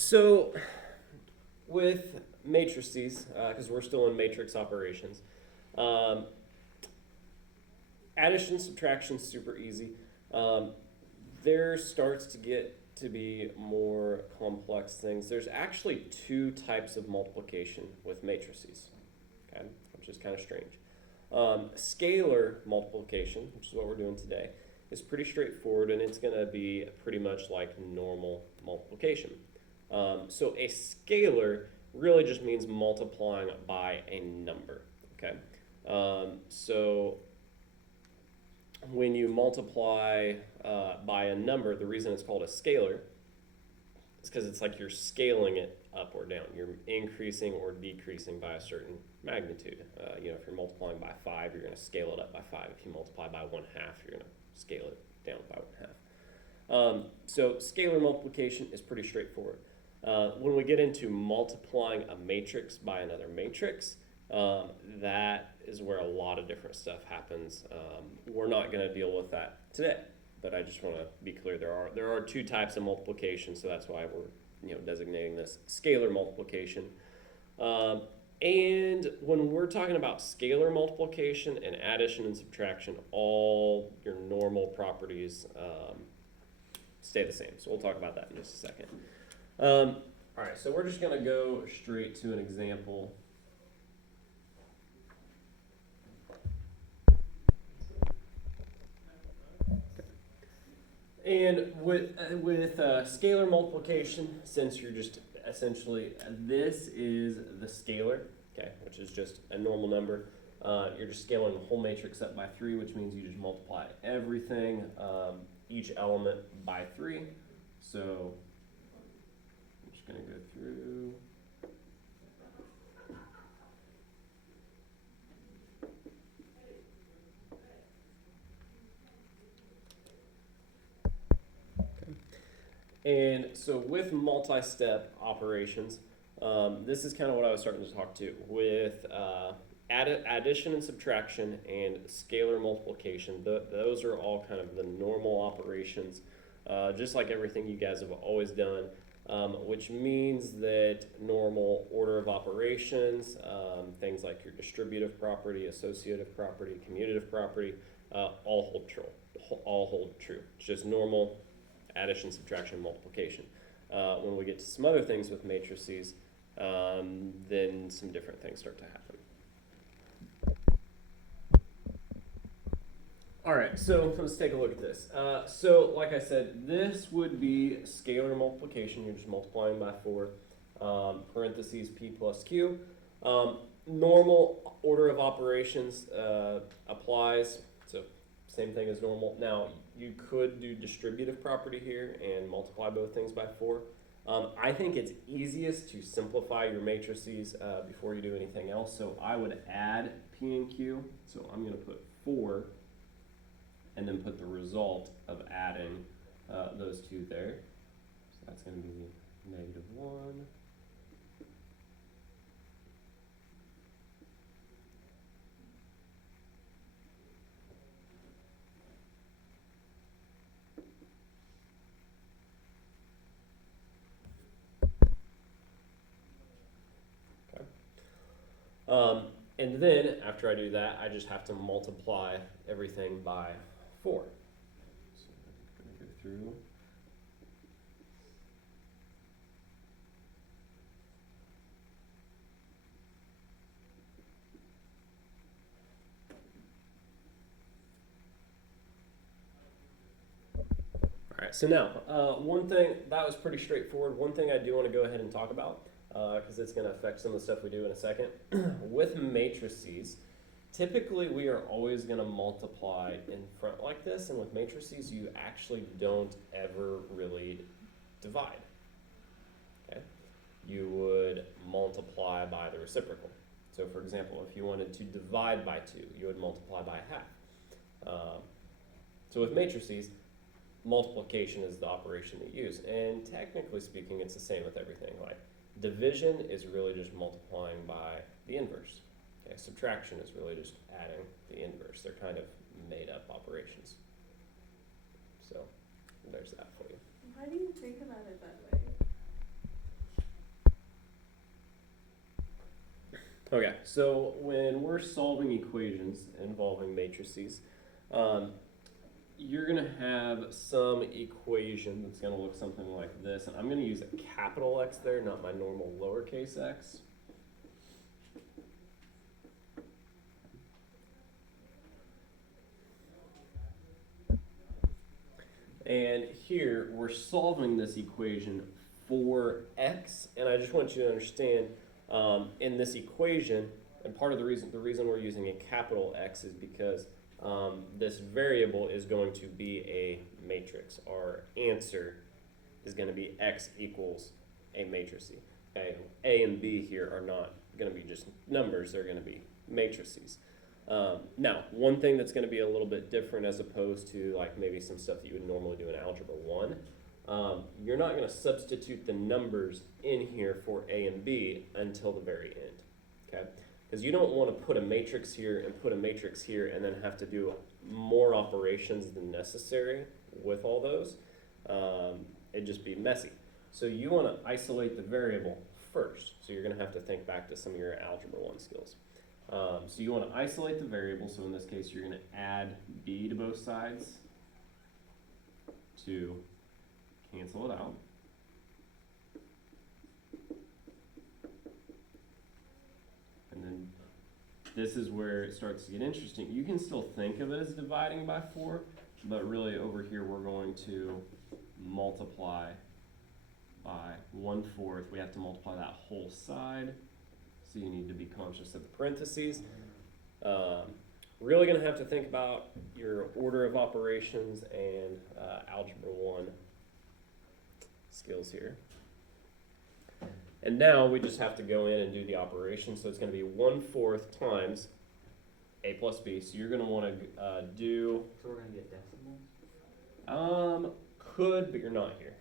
So with matrices, because we're still in matrix operations, um, addition, subtraction, super easy. Um, there starts to get to be more complex things. There's actually two types of multiplication with matrices, okay, which is kind of strange. Scalar multiplication, which is what we're doing today, is pretty straightforward, and it's going to be pretty much like normal multiplication. So a scalar really just means multiplying by a number, okay? So when you multiply by a number, the reason it's called a scalar is because it's like you're scaling it up or down. You're increasing or decreasing by a certain magnitude. If you're multiplying by 5, you're going to scale it up by 5. If you multiply by 1/2, you're going to scale it down by 1/2. So scalar multiplication is pretty straightforward. When we get into multiplying a matrix by another matrix, that is where a lot of different stuff happens. We're not going to deal with that today, but I just want to be clear. There are two types of multiplication, so that's why we're designating this scalar multiplication. And when we're talking about scalar multiplication and addition and subtraction, all your normal properties stay the same. So we'll talk about that in just a second. All right, so we're just going to go straight to an example. And with scalar multiplication, since you're just essentially, this is the scalar, okay, which is just a normal number. You're just scaling the whole matrix up by 3, which means you just multiply everything, each element by 3. So I'm just going to go through. And so with multi-step operations, this is kind of what I was starting to talk to with addition and subtraction and scalar multiplication. Those are all kind of the normal operations, just like everything you guys have always done, which means that normal order of operations, things like your distributive property, associative property, commutative property, all hold true. All hold true. It's just normal addition, subtraction, multiplication. When we get to some other things with matrices, then some different things start to happen. All right, so let's take a look at this. So like I said, this would be scalar multiplication. You're just multiplying by 4, parentheses p plus q. Normal order of operations applies, so same thing as normal. Now, you could do distributive property here and multiply both things by 4. I think it's easiest to simplify your matrices before you do anything else. So I would add P and Q. So I'm going to put 4 and then put the result of adding those two there. So that's going to be -1. And then after I do that, I just have to multiply everything by 4. So I'm going to go through. All right, so now, one thing, that was pretty straightforward. One thing I do want to go ahead and talk about, because it's going to affect some of the stuff we do in a second. With matrices, typically we are always going to multiply in front like this, and with matrices you actually don't ever really divide. Okay? You would multiply by the reciprocal. So for example, if you wanted to divide by 2, you would multiply by 1/2. So with matrices, multiplication is the operation that you use, and technically speaking it's the same with everything. Like division is really just multiplying by the inverse. Okay, subtraction is really just adding the inverse. They're kind of made up operations. So there's that for you. Why do you think about it that way? Okay, so when we're solving equations involving matrices, um, you're gonna have some equation that's gonna look something like this, and I'm gonna use a capital X there, not my normal lowercase x. And here we're solving this equation for x, and I just want you to understand in this equation, and part of the reason we're using a capital X is because this variable is going to be a matrix. Our answer is going to be x equals a matrix. Okay? A and B here are not going to be just numbers; they're going to be matrices. Now, one thing that's going to be a little bit different as opposed to like maybe some stuff that you would normally do in Algebra 1, you're not going to substitute the numbers in here for A and B until the very end, okay? Because you don't want to put a matrix here and put a matrix here and then have to do more operations than necessary with all those. It'd just be messy. So you want to isolate the variable first. So you're going to have to think back to some of your Algebra 1 skills. So you want to isolate the variable, so in this case you're going to add b to both sides to cancel it out. And then this is where it starts to get interesting. You can still think of it as dividing by 4, but really over here we're going to multiply by 1/4. We have to multiply that whole side. So you need to be conscious of the parentheses. Really going to have to think about your order of operations and Algebra 1 skills here. And now we just have to go in and do the operation. So it's going to be 1/4 times a plus b. So you're going to want to do... So we're going to get decimals? Could, but you're not here.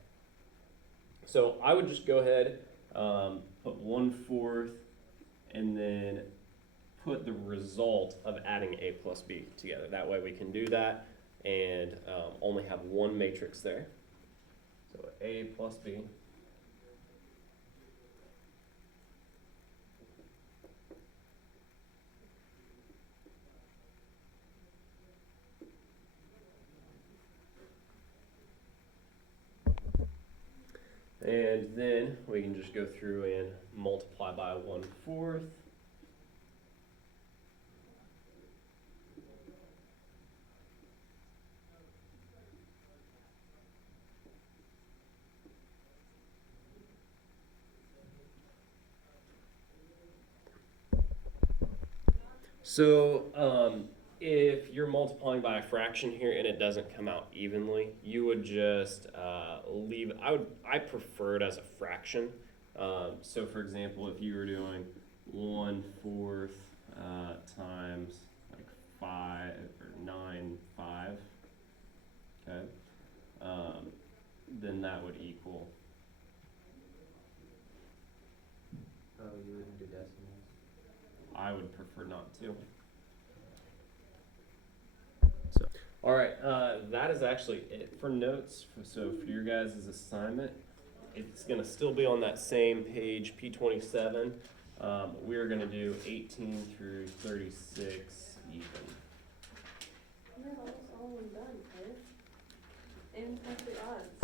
So I would just go ahead, put 1/4 and then put the result of adding a plus b together. That way we can do that and only have one matrix there. So a plus b. And then we can just go through and multiply by 1/4. So if you're multiplying by a fraction here and it doesn't come out evenly, you would just leave. I prefer it as a fraction. So for example, if you were doing 1/4 times like 5 or 9/5, okay, then that would equal. Oh, you wouldn't do decimals? I would prefer not to. So, all right, that is actually it for notes. So for your guys' assignment, it's going to still be on that same page, P27. We're going to do 18 through 36 even. We're almost all done, Chris. And plus the odds.